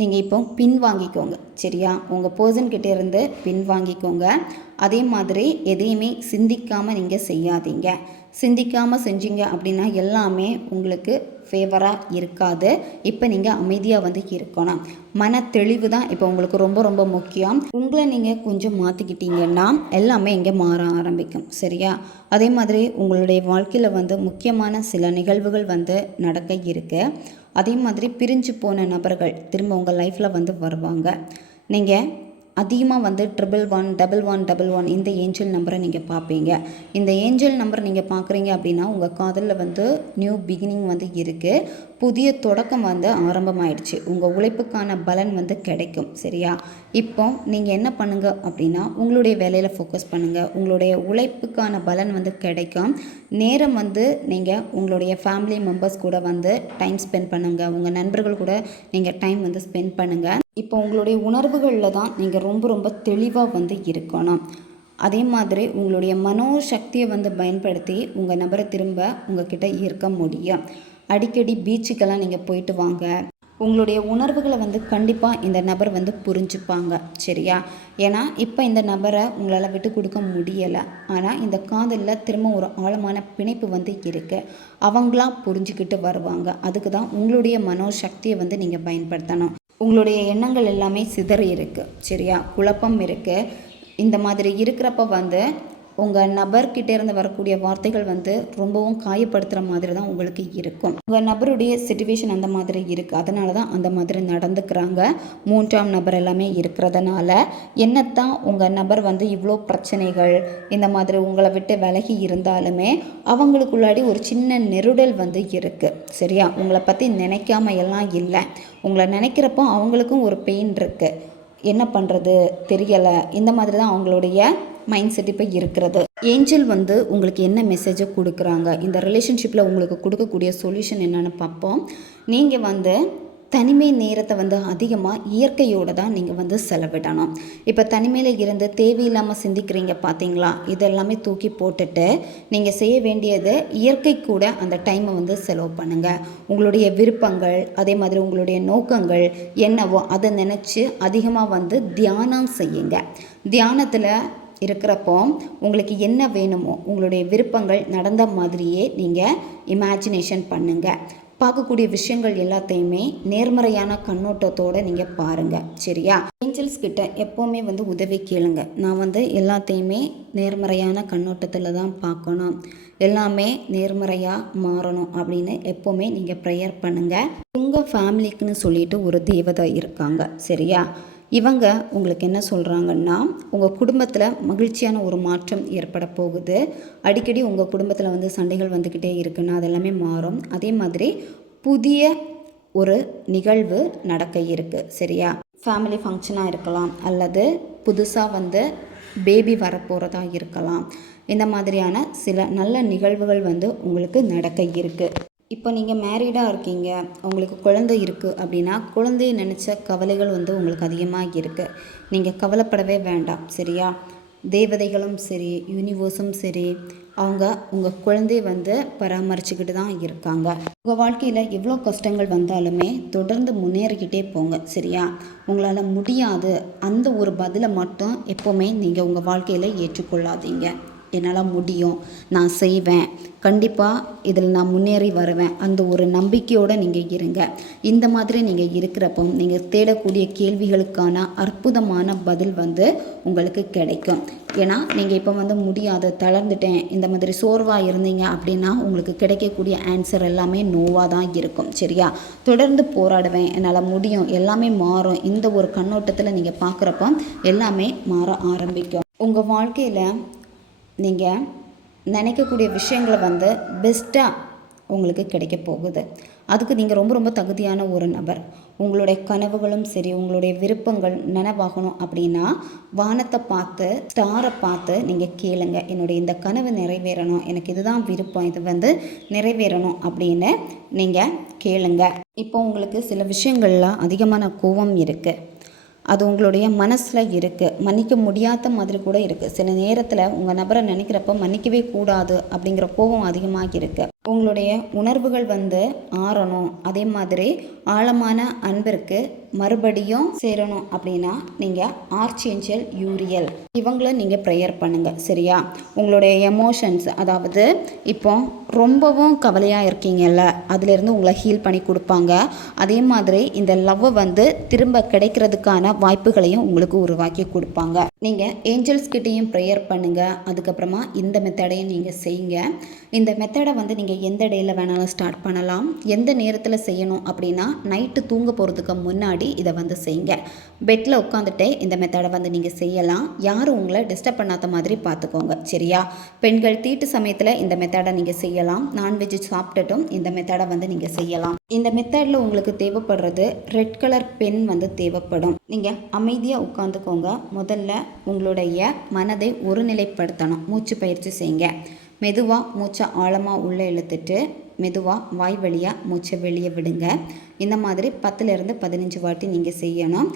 நீங்கள் இப்போ பின் வாங்கிக்கோங்க. சரியா? உங்கள் பர்சன்கிட்ட இருந்து பின் வாங்கிக்கோங்க. அதே மாதிரி எதையுமே சிந்திக்காமல் நீங்கள் செய்யாதீங்க. சிந்திக்காமல் செஞ்சீங்க அப்படின்னா எல்லாமே உங்களுக்கு ஃபேவராக இருக்காது. இப்போ நீங்கள் அமைதியாக வந்து இருக்கணும். மன தெளிவு தான் இப்போ உங்களுக்கு ரொம்ப ரொம்ப முக்கியம். உங்களை நீங்கள் கொஞ்சம் மாற்றிக்கிட்டீங்கன்னா எல்லாமே இங்கே மாற ஆரம்பிக்கும். சரியா? அதே மாதிரி உங்களுடைய வாழ்க்கையில் வந்து முக்கியமான சில நிகழ்வுகள் வந்து நடக்க இருக்குது. அதே மாதிரி பிரிஞ்சு போன நபர்கள் திரும்ப உங்கள் லைஃப்பில் வந்து வருவாங்க. நீங்கள் அதிகமாக வந்து 1111111 இந்த ஏஞ்சல் நம்பரை நீங்கள் பார்ப்பீங்க. இந்த ஏஞ்சல் நம்பரை நீங்கள் பார்க்குறீங்க அப்படின்னா உங்கள் காதலில் வந்து நியூ பிகினிங் வந்து இருக்குது. புதிய தொடக்கம் வந்து ஆரம்பமாயிடுச்சு. உங்கள் உழைப்புக்கான பலன் வந்து கிடைக்கும். சரியா? இப்போ நீங்கள் என்ன பண்ணுங்கள் அப்படின்னா உங்களுடைய வேலையில் ஃபோக்கஸ் பண்ணுங்கள். உங்களுடைய உழைப்புக்கான பலன் வந்து கிடைக்கும். நேரம் வந்து நீங்கள் உங்களுடைய ஃபேமிலி மெம்பர்ஸ் கூட வந்து டைம் ஸ்பெண்ட் பண்ணுங்கள். உங்கள் நண்பர்கள் கூட நீங்கள் டைம் வந்து ஸ்பெண்ட் பண்ணுங்கள். இப்போ உங்களுடைய உணர்வுகளில் தான் நீங்கள் ரொம்ப ரொம்ப தெளிவாக வந்து இருக்கணும். அதே மாதிரி உங்களுடைய மனோசக்தியை வந்து பயன்படுத்தி உங்கள் நபரை திரும்ப உங்ககிட்ட ஈர்க்க முடியும். அடிக்கடி பீச்சுக்கெல்லாம் நீங்கள் போயிட்டு வாங்க. உங்களுடைய உணர்வுகளை வந்து கண்டிப்பாக இந்த நபர் வந்து புரிஞ்சுப்பாங்க. சரியா? ஏன்னா இப்போ இந்த நபரை உங்களால் விட்டு கொடுக்க முடியலை. ஆனால் இந்த காதலில் திரும்ப ஒரு ஆழமான பிணைப்பு வந்து இருக்குது. அவங்களாம் புரிஞ்சுக்கிட்டு வருவாங்க. அதுக்கு தான் உங்களுடைய மனோசக்தியை வந்து நீங்கள் பயன்படுத்தணும். உங்களுடைய எண்ணங்கள் எல்லாமே சிதறி இருக்குது. சரியா? குழப்பம் இருக்குது. இந்த மாதிரி இருக்கிறப்ப வந்து உங்கள் நபர்கிட்ட இருந்து வரக்கூடிய வார்த்தைகள் வந்து ரொம்பவும் காயப்படுத்துகிற மாதிரி தான் உங்களுக்கு இருக்கும். உங்கள் நபருடைய சிச்சுவேஷன் அந்த மாதிரி இருக்குது. அதனால தான் அந்த மாதிரி நடந்துக்கிறாங்க. மூன்றாம் நபர் எல்லாமே இருக்கிறதுனால என்னத்தான் உங்கள் நபர் வந்து இவ்வளோ பிரச்சனைகள் இந்த மாதிரி உங்களை விட்டு விலகி இருந்தாலுமே அவங்களுக்குள்ளாடி ஒரு சின்ன நெருடல் வந்து இருக்குது. சரியா? உங்களை பற்றி நினைக்காம எல்லாம் இல்லை. உங்களை நினைக்கிறப்போ அவங்களுக்கும் ஒரு பெயின் இருக்குது. என்ன பண்ணுறது தெரியலை. இந்த மாதிரி தான் அவங்களுடைய மைண்ட் செட் இப்போ இருக்கிறது. ஏஞ்சல் வந்து உங்களுக்கு என்ன மெசேஜை கொடுக்குறாங்க, இந்த ரிலேஷன்ஷிப்பில் உங்களுக்கு கொடுக்கக்கூடிய சொல்யூஷன் என்னென்னு பார்ப்போம். நீங்கள் வந்து தனிமை நேரத்தை வந்து அதிகமாக இயற்கையோடு தான் நீங்கள் வந்து செலவிடணும். இப்போ தனிமையில் இருந்து தேவையில்லாமல் சிந்திக்கிறீங்க பார்த்தீங்களா, இதெல்லாமே தூக்கி போட்டுட்டு நீங்கள் செய்ய வேண்டியது இயற்கை கூட அந்த டைமை வந்து செலவு பண்ணுங்கள். உங்களுடைய விருப்பங்கள் அதே மாதிரி உங்களுடைய நோக்கங்கள் என்னவோ அதை நினச்சி அதிகமாக வந்து தியானம் செய்யுங்க. தியானத்தில் இருக்கிறப்போ உங்களுக்கு என்ன வேணுமோ உங்களுடைய விருப்பங்கள் நடந்த மாதிரியே நீங்கள் இமேஜினேஷன் பண்ணுங்கள். பார்க்கக்கூடிய விஷயங்கள் எல்லாத்தையுமே நேர்மறையான கண்ணோட்டத்தோடு நீங்கள் பாருங்கள். சரியா? ஏஞ்சல்ஸ் கிட்ட எப்போவுமே வந்து உதவி கேளுங்க. நான் வந்து எல்லாத்தையுமே நேர்மறையான கண்ணோட்டத்தில் தான் பார்க்கணும், எல்லாமே நேர்மறையாக மாறணும் அப்படின்னு எப்போவுமே நீங்கள் ப்ரேயர் பண்ணுங்கள். உங்கள் ஃபேமிலிக்குன்னு சொல்லிட்டு ஒரு தேவதை இருக்காங்க. சரியா? இவங்க உங்களுக்கு என்ன சொல்கிறாங்கன்னா, உங்கள் குடும்பத்தில் மகிழ்ச்சியான ஒரு மாற்றம் ஏற்பட போகுது. அடிக்கடி உங்கள் குடும்பத்தில் வந்து சண்டைகள் வந்துக்கிட்டே இருக்குன்னா அதெல்லாமே மாறும். அதே மாதிரி புதிய ஒரு நிகழ்வு நடக்க இருக்குது. சரியா? ஃபேமிலி ஃபங்க்ஷனாக இருக்கலாம், அல்லது புதுசாக வந்து பேபி வரப்போகிறதா இருக்கலாம். இந்த மாதிரியான சில நல்ல நிகழ்வுகள் வந்து உங்களுக்கு நடக்க இருக்குது. இப்போ நீங்கள் மேரீடாக இருக்கீங்க, உங்களுக்கு குழந்தை இருக்குது அப்படின்னா குழந்தைய நினச்ச கவலைகள் வந்து உங்களுக்கு அதிகமாக இருக்குது. நீங்கள் கவலைப்படவே வேண்டாம். சரியா? தேவதைகளும் சரி, யூனிவர்ஸும் சரி, அவங்க உங்கள் குழந்தைய வந்து பராமரிச்சுக்கிட்டு தான் இருக்காங்க. உங்கள் வாழ்க்கையில் எவ்வளோ கஷ்டங்கள் வந்தாலுமே தொடர்ந்து முன்னேறிக்கிட்டே போங்க. சரியா? உங்களால் முடியாது அந்த ஒரு பதிலை மட்டும் எப்போவுமே நீங்கள் உங்கள் வாழ்க்கையில் ஏற்றுக்கொள்ளாதீங்க. என்னால் முடியும், நான் செய்வேன், கண்டிப்பாக இதில் நான் முன்னேறி வருவேன், அந்த ஒரு நம்பிக்கையோடு நீங்கள் இருங்க. இந்த மாதிரி நீங்கள் இருக்கிறப்போ நீங்கள் தேடக்கூடிய கேள்விகளுக்கான அற்புதமான பதில் வந்து உங்களுக்கு கிடைக்கும். ஏன்னா நீங்கள் இப்போ வந்து முடியாது, தளர்ந்துட்டேன், இந்த மாதிரி சோர்வாக இருந்தீங்க அப்படின்னா உங்களுக்கு கிடைக்கக்கூடிய ஆன்சர் எல்லாமே நோவாக தான் இருக்கும். சரியா? தொடர்ந்து போராடுவேன், என்னால் முடியும், எல்லாமே மாறும், இந்த ஒரு கண்ணோட்டத்தில் நீங்கள் பார்க்குறப்போ எல்லாமே மாற ஆரம்பிக்கும். உங்கள் வாழ்க்கையில் நீங்கள் நினைக்கக்கூடிய விஷயங்களை வந்து பெஸ்ட்டாக உங்களுக்கு கிடைக்க போகுது. அதுக்கு நீங்கள் ரொம்ப ரொம்ப தகுதியான ஒரு நபர். உங்களுடைய கனவுகளும் சரி, உங்களுடைய விருப்பங்கள் நனவாகணும் அப்படின்னா வானத்தை பார்த்து, ஸ்டாரை பார்த்து நீங்கள் கேளுங்க. என்னுடைய இந்த கனவு நிறைவேறணும், எனக்கு இதுதான் விருப்பம், இது வந்து நிறைவேறணும் அப்படின்னு நீங்கள் கேளுங்க. இப்போ உங்களுக்கு சில விஷயங்கள்லாம் அதிகமான கோபம் இருக்குது, அது உங்களுடைய மனசில் இருக்குது, மன்னிக்க முடியாத மாதிரி கூட இருக்குது. சில நேரத்தில் உங்கள் நபரை நினைக்கிறப்போ மன்னிக்கவே கூடாது அப்படிங்கிற கோபம் அதிகமாக இருக்குது. உங்களுடைய உணர்வுகள் வந்து ஆறணும், அதே மாதிரி ஆழமான அன்பிற்கு மறுபடியும் சேரணும் அப்படின்னா நீங்கள் ஆர்ச்ஏஞ்சல் யூரியல் இவங்கள நீங்கள் ப்ரேயர் பண்ணுங்கள். சரியா? உங்களுடைய எமோஷன்ஸ், அதாவது இப்போ ரொம்பவும் கவலையாக இருக்கீங்கல்ல, அதிலேருந்து உங்களை ஹீல் பண்ணி கொடுப்பாங்க. அதே மாதிரி இந்த லவ்வை வந்து திரும்ப கிடைக்கிறதுக்கான வாய்ப்புகளையும் உங்களுக்கு உருவாக்கி கொடுப்பாங்க. நீங்கள் ஏஞ்சல்ஸ் கிட்டேயும் ப்ரேயர் பண்ணுங்கள். அதுக்கப்புறமா இந்த மெத்தடையும் நீங்கள் செய்யுங்க. இந்த மெத்தடை வந்து நீங்கள் எந்த டேயில் வேணாலும் ஸ்டார்ட் பண்ணலாம். எந்த நேரத்தில் செய்யணும் அப்படின்னா நைட்டு தூங்க போகிறதுக்கு முன்னாடி இதை வந்து செய்யுங்க. பெட்டில் உட்காந்துட்டே இந்த மெத்தடை வந்து நீங்கள் செய்யலாம். யாரும் உங்களை டிஸ்டர்ப் பண்ணாத மாதிரி பார்த்துக்கோங்க. சரியா? பெண்கள் தீட்டு சமயத்தில் இந்த மெத்தடை நீங்கள் செய்யலாம். நான்வெஜ் சாப்பிட்டுட்டும் இந்த மெத்தடை வந்து நீங்கள் செய்யலாம். இந்த மெத்தடில் உங்களுக்கு தேவைப்படுறது ரெட் கலர் பென் வந்து தேவைப்படும். நீங்கள் அமைதியாக உட்காந்துக்கோங்க. முதல்ல உங்களுடைய மனதை ஒருநிலைப்படுத்தணும். மூச்சு பயிற்சி செய்யுங்க. மெதுவாக மூச்சை ஆழமாக உள்ளே இழுத்துட்டு மெதுவாக வாய் வழியாக மூச்சை வெளியே விடுங்க. இந்த மாதிரி 10லேருந்து 15 வாட்டி நீங்கள் செய்யணும்.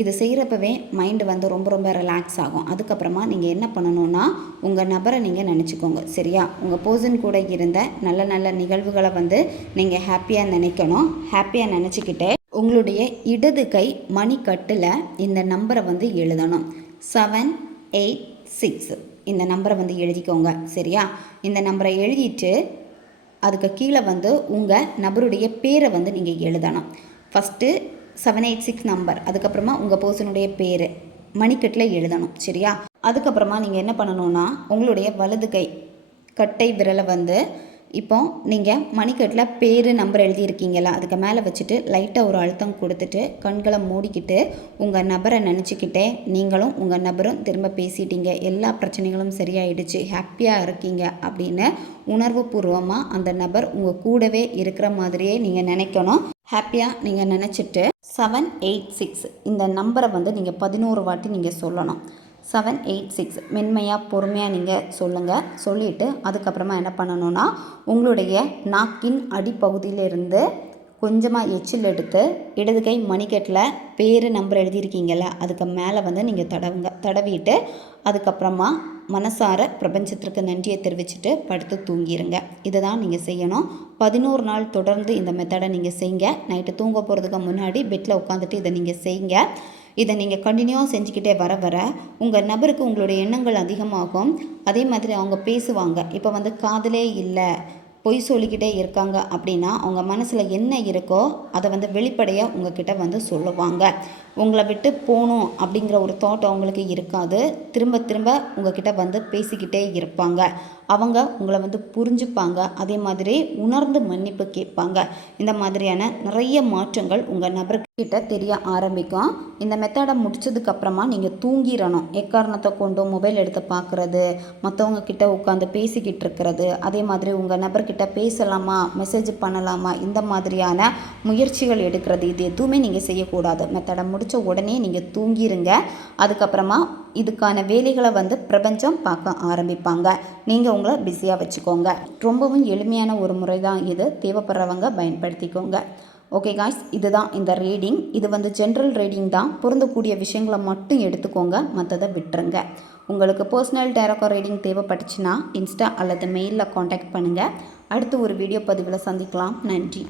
இது செய்கிறப்பவே மைண்டு வந்து ரொம்ப ரொம்ப ரிலாக்ஸ் ஆகும். அதுக்கப்புறமா நீங்கள் என்ன பண்ணணுன்னா உங்கள் நபரை நீங்கள் நினச்சிக்கோங்க. சரியா? உங்கள் பர்சன் கூட இருந்த நல்ல நல்ல நிகழ்வுகளை வந்து நீங்கள் ஹாப்பியாக நினைக்கணும். ஹாப்பியாக நினச்சிக்கிட்டே உங்களுடைய இடது கை மணிக்கட்டில் இந்த நம்பரை வந்து எழுதணும். 786 இந்த நம்பரை வந்து எழுதிக்கோங்க. சரியா? இந்த நம்பரை எழுதிட்டு அதுக்கு கீழே வந்து உங்கள் நபருடைய பேரை வந்து நீங்கள் எழுதணும். ஃபஸ்ட்டு 786 நம்பர், அதுக்கப்புறமா உங்கள் பர்சனுடைய பேர் மணிக்கட்டில் எழுதணும். சரியா? அதுக்கப்புறமா நீங்கள் என்ன பண்ணணுன்னா உங்களுடைய வலது கை கட்டை விரலை வந்து இப்போ நீங்கள் மணிக்கட்டில் பேர் நம்பர் எழுதியிருக்கீங்களா அதுக்கு மேலே வச்சுட்டு லைட்டாக ஒரு அழுத்தம் கொடுத்துட்டு கண்களை மூடிக்கிட்டு உங்கள் நபரை நினச்சிக்கிட்டே நீங்களும் உங்கள் நபரும் திரும்ப பேசிட்டீங்க, எல்லா பிரச்சனைகளும் சரியாயிடுச்சு, ஹாப்பியாக இருக்கீங்க அப்படின்னு உணர்வு பூர்வமாக அந்த நபர் உங்கள் கூடவே இருக்கிற மாதிரியே நீங்கள் நினைக்கணும். ஹாப்பியாக நீங்கள் நினச்சிட்டு 786 இந்த நம்பரை வந்து நீங்கள் 11 வாட்டி நீங்கள் சொல்லணும். 786 மென்மையாக பொறுமையாக நீங்கள் சொல்லுங்கள். சொல்லிவிட்டு அதுக்கப்புறமா என்ன பண்ணணுன்னா உங்களுடைய நாக்கின் அடிப்பகுதியிலிருந்து கொஞ்சமாக எச்சில் எடுத்து இடது கை மணிக்கட்டில் பேர் நம்பர் எழுதியிருக்கீங்கள அதுக்கு மேலே வந்து நீங்கள் தடவிட்டு அதுக்கப்புறமா மனசார பிரபஞ்சத்திற்கு நன்றியை தெரிவிச்சுட்டு படுத்து தூங்கிடுங்க. இதை தான் நீங்கள் செய்யணும். 11 நாள் தொடர்ந்து இந்த மெத்தடை நீங்கள் செய்யுங்க. நைட்டு தூங்க போகிறதுக்கு முன்னாடி பெட்டில் உட்காந்துட்டு இதை நீங்கள் செய்யுங்க. இதை நீங்கள் கண்டினியூவாக செஞ்சுக்கிட்டே வர வர உங்கள் நபருக்கு உங்களுடைய எண்ணங்கள் அதிகமாகும். அதே மாதிரி அவங்க பேசுவாங்க. இப்போ வந்து காதலே இல்லை, பொய் சொல்லிக்கிட்டே இருக்காங்க அப்படின்னா அவங்க மனசில் என்ன இருக்கோ அதை வந்து வெளிப்படையாக உங்ககிட்ட வந்து சொல்லுவாங்க. உங்களை விட்டு போகணும் அப்படிங்கிற ஒரு தாட் அவங்களுக்கு இருக்காது. திரும்ப திரும்ப உங்ககிட்ட வந்து பேசிக்கிட்டே இருப்பாங்க. அவங்க உங்களை வந்து புரிஞ்சுப்பாங்க. அதே மாதிரி உணர்ந்து மன்னிப்பு கேட்பாங்க. இந்த மாதிரியான நிறைய மாற்றங்கள் உங்கள் நபர்கிட்ட தெரிய ஆரம்பிக்கும். இந்த மெத்தடை முடிச்சதுக்கப்புறமா நீங்கள் தூங்கிடணும். எக்காரணத்தை கொண்டும் மொபைல் எடுத்து பார்க்குறது, மற்றவங்க கிட்ட உட்காந்து பேசிக்கிட்டு இருக்கிறது, அதே மாதிரி உங்கள் நபர்கிட்ட பேசலாமா, மெசேஜ் பண்ணலாமா, இந்த மாதிரியான முயற்சிகள் எடுக்கிறது, இது எதுவுமே நீங்கள் செய்யக்கூடாது. மெத்தடை முடித்த உடனே நீங்கள் தூங்கிடுங்க. அதுக்கப்புறமா இதுக்கான வேலைகளை வந்து பிரபஞ்சம் பார்க்க ஆரம்பிப்பாங்க. நீங்கள் உங்களை பிஸியாக வச்சுக்கோங்க. ரொம்பவும் எளிமையான ஒரு முறை தான் இது. தேவைப்படுறவங்க பயன்படுத்திக்கோங்க. ஓகே காய்ஸ், இதுதான் இந்த ரீடிங். இது வந்து ஜென்ரல் ரீடிங் தான். பொருந்தக்கூடிய விஷயங்களை மட்டும் எடுத்துக்கோங்க, மற்றதை விட்டுருங்க. உங்களுக்கு பர்சனல் டேரோ ரீடிங் தேவைப்பட்டுச்சுன்னா இன்ஸ்டா அல்லது மெயிலில் காண்டாக்ட் பண்ணுங்கள். அடுத்து ஒரு வீடியோ பதிவில் சந்திக்கலாம். நன்றி.